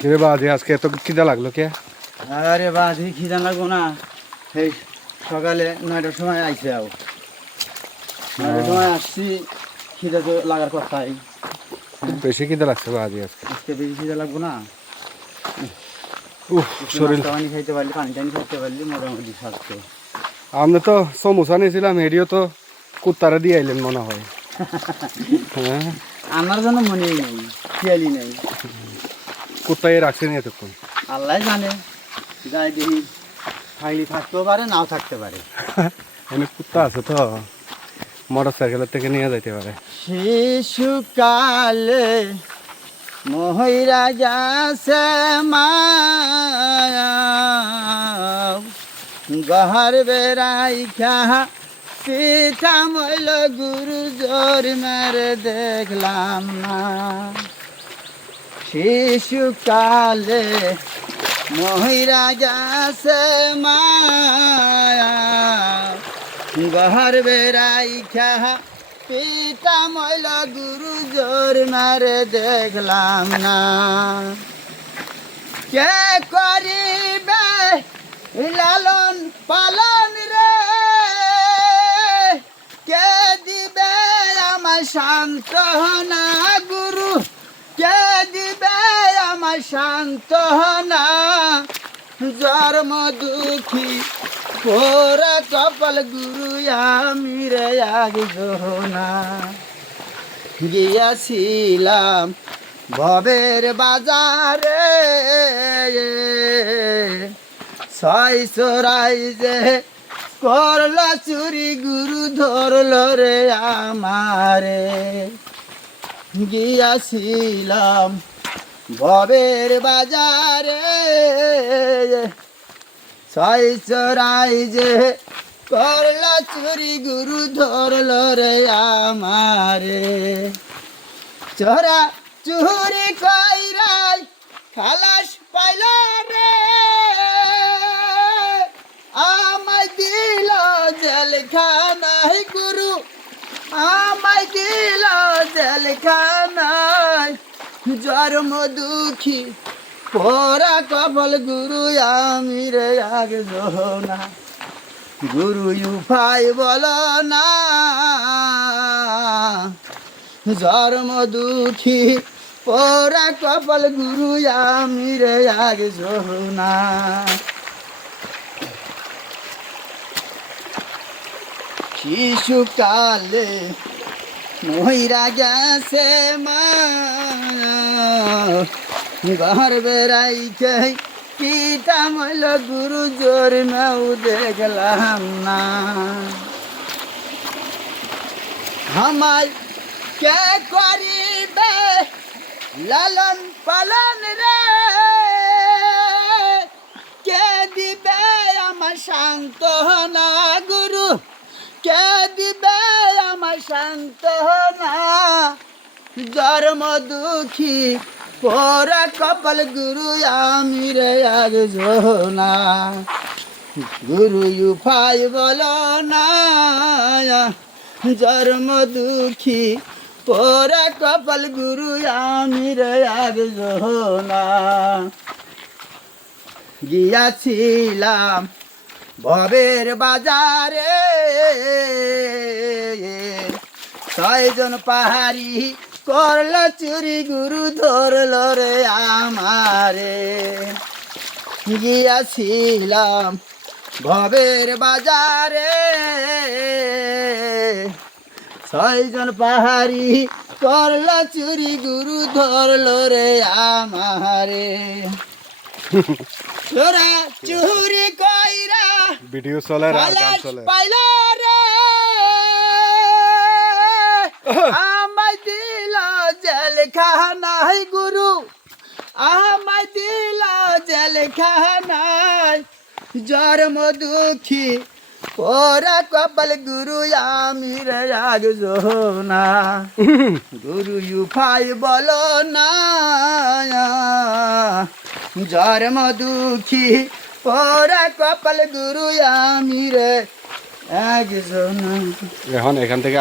কিরে বাজি আজকে এত খিদা লাগলো কে? আরে বাজি খিদা লাগবো না। এই সকালে 9টার সময় আইছে আও 9টার সময় আসছি, খিদা তো লাগার কথাই। খুব বেশি খিদা লাগছে বাজি আজকে। আজকে বেশি খিদা লাগবো না। শরীর নাস্তা পানি খাইতে পারলি, পানি টানি খাইতে পারলি মোটামুটি স্বাস্থ্য। আমরা তো সমোসা নিয়েছিলাম, এডিও তো কুত্তারা দিয়ে আইলেন মনে হয়। হ্যাঁ, আমার জন্য মনেই নেই, খেয়ালই নেই। কুত্তাই রাখছেন এতক্ষণ। আল্লাহ জানে, যাই দেখি খাইলি থাকতেও পারে, নাও থাকতে পারে। এখানে কুত্তা আছে তো, মোটর সাইকেলের থেকে নিয়ে যাইতে পারে। শিশুকালে মহিরা যাছে মা গহর বেড়াই খা পিঠা মইল গুরু জোর মেরে দেখলাম না। শিশুকালে মহিরা যাছে মা গহর বেড়াই খা পিতা মইল গুরু জোর মারে দেখলাম না। কে করিবে লালন পালন রে, কে দিবে আমার সান্ত্বনা গুরু, কে দিবে আমার সান্ত্বনা। জন্ম দুঃখী পোরা কপাল গুরু আমি রে একজনা। গিয়াছিলাম ভবের বাজারে, ছয় চোরাই যে করল চুরি গুরু ধরল রে আমারে। গিয়াছিলাম ভবের বাজারে, ছয় চোরাই যে করল চুরি গুরু ধরল রে আমারে। চোরা চুরি কইরাই খালাস পাইল রে, আমায় দিল জেলখানায় গুরু, আমায় দিল জেলখানায়। জন্ম দুঃখী পোরা কপাল গুরু আমি রে একজনা। গুরু উপায় বল না, জন্ম দুঃখী পোরা কপাল গুরু আমি রে একজনা। শিশুকালে মহিরা গেছে মা ঘর বেড়াইতে পিতা মইল গুরু জোর মেউ দেখলাম না। আমায় কে করিবে লালন পালন রে, কে দিবে আমার সান্ত্বনা গুরু, কে দিবে আমার সান্ত্বনা। জন্ম দুঃখী পোরা কপাল গুরু আমি রে একজনা। গুরু উপায় বল না, জন্ম দুঃখী পোরা কপাল গুরু আমি রে একজনা। গিয়াছিলাম ভবের বাজারে, ছয়জন পাহাড়ি করল চুরি গুরু ধরল রে আমারে। গিয়াছিলাম ভবের বাজারে, ছয়জন পাহাড়ি করল চুরি গুরু ধরল রে আমারে। তোরা চুরি কইরা ভিডিও চলে আর গান চলে। পাইল রে, আমায় দিল জেলখানায় গুরু, আমায় দিল জেলখানায়। জন্ম দুঃখী পোরা কপাল গুরু আমি রে একজনা। গুরু উপায় বল না, জন্ম দুঃখী পোরা কপাল গুরু আমি রে একজনা। এখন এখান থেকে